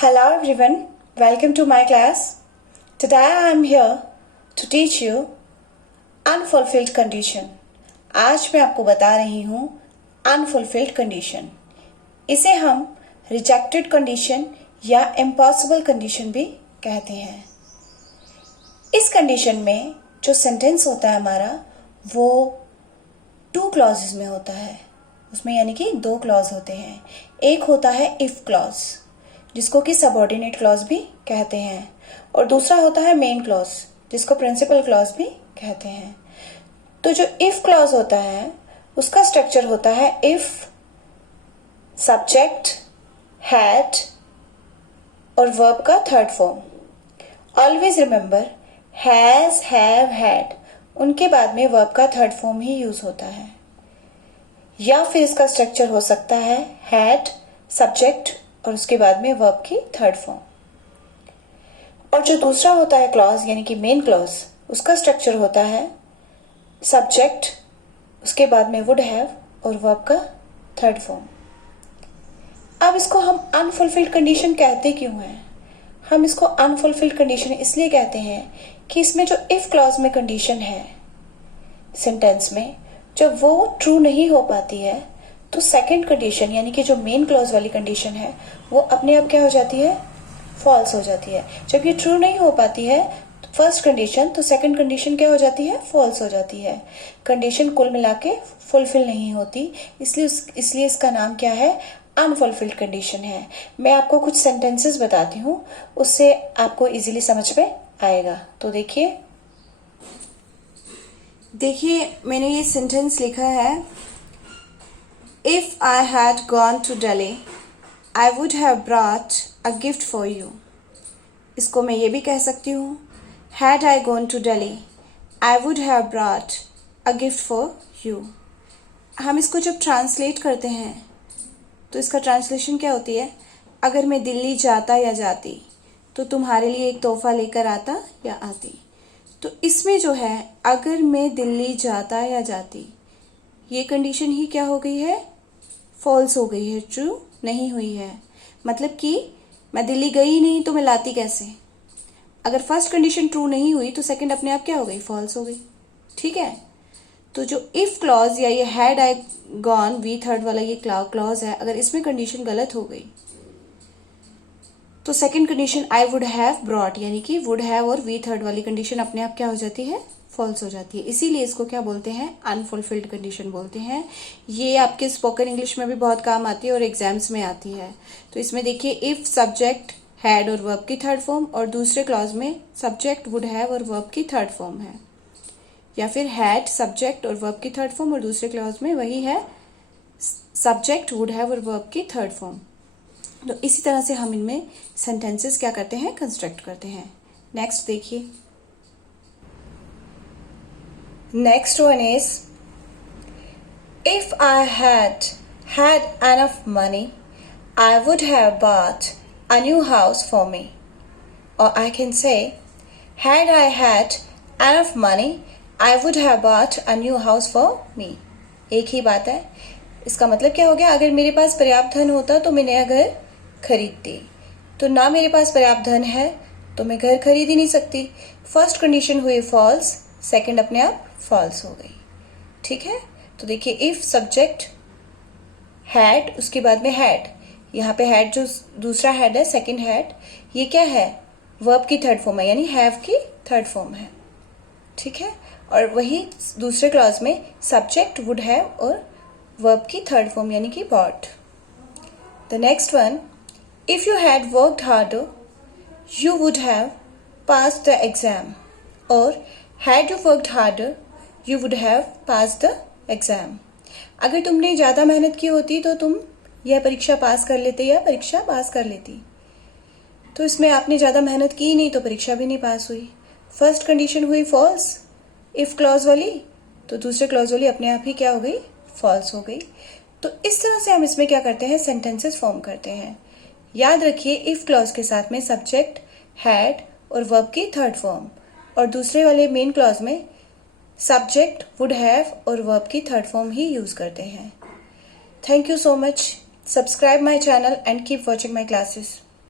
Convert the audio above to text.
Hello everyone, welcome to my class. Today I am here to teach you unfulfilled condition. आज मैं आपको बता रही हूँ unfulfilled condition. इसे हम rejected condition या impossible condition भी कहते हैं. इस condition में जो sentence होता है हमारा वो 2 clauses में होता है. उसमें यानी कि 2 clause होते हैं. एक होता है if clause जिसको कि सबऑर्डिनेट क्लॉज भी कहते हैं और दूसरा होता है मेन क्लॉज जिसको प्रिंसिपल क्लॉज भी कहते हैं. तो जो इफ क्लॉज होता है उसका स्ट्रक्चर होता है इफ सब्जेक्ट हैड और वर्ब का third form. Always remember has have had उनके बाद में वर्ब का थर्ड फॉर्म ही यूज होता है. या फिर इसका स्ट्रक्चर हो सकता है हैड सब्जेक्ट और उसके बाद में वर्ब की थर्ड फॉर्म. और जो दूसरा होता है क्लॉज यानी कि मेन क्लॉज उसका स्ट्रक्चर होता है सब्जेक्ट उसके बाद में वुड हैव और वर्ब का थर्ड फॉर्म. अब इसको हम अनफुलफिल्ड कंडीशन कहते क्यों हैं? हम इसको अनफुलफिल्ड कंडीशन इसलिए कहते हैं कि इसमें जो इफ क्लॉज में कंडीशन है सेंटेंस में जब वो ट्रू नहीं हो पाती है तो सेकंड कंडीशन यानी कि जो मेन क्लॉज वाली कंडीशन है वो अपने आप क्या हो जाती है? फॉल्स हो जाती है. जब ये ट्रू नहीं हो पाती है फर्स्ट कंडीशन तो सेकंड कंडीशन क्या हो जाती है? फॉल्स हो जाती है. कंडीशन कुल मिला के फुलफिल नहीं होती इसलिए इसका नाम क्या है? अनफुलफिल्ड कंडीशन है. मैं आपको कुछ सेंटेंसेस बताती हूँ उससे आपको इजीली समझ में आएगा. तो देखिए मैंने ये सेंटेंस लिखा है If I had gone to Delhi, I would have brought a gift for you. इसको मैं ये भी कह सकती हूँ Had I gone to Delhi, I would have brought a gift for you. हम इसको जब ट्रांसलेट करते हैं तो इसका ट्रांसलेशन क्या होती है? अगर मैं दिल्ली जाता या जाती तो तुम्हारे लिए एक तोहफा लेकर आता या आती. तो इसमें जो है अगर मैं दिल्ली जाता या जाती ये कंडीशन ही क्या हो गई है? फॉल्स हो गई है, ट्रू नहीं हुई है. मतलब कि मैं दिल्ली गई नहीं तो मैं लाती कैसे? अगर फर्स्ट कंडीशन ट्रू नहीं हुई तो सेकंड अपने आप क्या हो गई? फॉल्स हो गई. ठीक है. तो जो इफ क्लॉज या ये had I gone V third वाला ये क्लॉज है अगर इसमें कंडीशन गलत हो गई तो second condition I would have brought यानी कि वुड हैव और वी थर्ड वाली कंडीशन अपने आप क्या हो जाती है? फॉल्स हो जाती है. इसीलिए इसको क्या बोलते हैं? अनफुलफिल्ड कंडीशन बोलते हैं. ये आपके स्पोकन इंग्लिश में भी बहुत काम आती है और एग्जाम्स में आती है. तो इसमें देखिए इफ सब्जेक्ट हैड और वर्ब की थर्ड फॉर्म और दूसरे क्लॉज में सब्जेक्ट वुड हैव और वर्ब की थर्ड फॉर्म है. या फिर हैड सब्जेक्ट और वर्ब की थर्ड फॉर्म और दूसरे क्लॉज में वही है सब्जेक्ट वुड हैव और वर्ब की थर्ड फॉर्म. तो इसी तरह से हम इनमें सेंटेंसेस क्या करते हैं? कंस्ट्रक्ट करते हैं. नेक्स्ट देखिए. Next one is if I had enough money, I would have bought a new house for me. Or I can say, had I had enough money, I would have bought a new house for me. एक ही बात है. इसका मतलब क्या हो गया? अगर मेरे पास पर्याप्त धन होता तो मैं नया घर खरीदती. तो ना मेरे पास पर्याप्त धन है तो मैं घर खरीद ही नहीं सकती. फर्स्ट कंडीशन हुई फॉल्स, सेकंड अपने आप फॉल्स हो गई. ठीक है. तो देखिए इफ सब्जेक्ट हैड उसके बाद में हैड यहाँ पे हैड जो दूसरा हैड है सेकंड हैड ये क्या है? वर्ब की थर्ड फॉर्म है यानी हैव की थर्ड फॉर्म है. ठीक है. और वही दूसरे क्लॉज में सब्जेक्ट वुड हैव और वर्ब की थर्ड फॉर्म यानी कि bought. The next one if you had worked harder you would have passed the exam. और had you worked harder you would have passed the exam. अगर तुमने ज़्यादा मेहनत की होती तो तुम यह परीक्षा पास कर लेते या परीक्षा पास कर लेती. तो इसमें आपने ज़्यादा मेहनत की नहीं तो परीक्षा भी नहीं पास हुई. फर्स्ट कंडीशन हुई फॉल्स इफ क्लॉज वाली तो दूसरे क्लॉज वाली अपने आप ही क्या हो गई? फॉल्स हो गई. तो इस तरह से हम इसमें क्या करते हैं? सेंटेंसेस फॉर्म करते हैं. याद रखिए इफ क्लॉज के साथ में सब्जेक्ट हैड और वर्ब की थर्ड फॉर्म और दूसरे वाले मेन क्लॉज में सब्जेक्ट वुड हैव और वर्ब की थर्ड फॉर्म ही यूज करते हैं. Thank you so much. Subscribe my channel and keep watching my classes.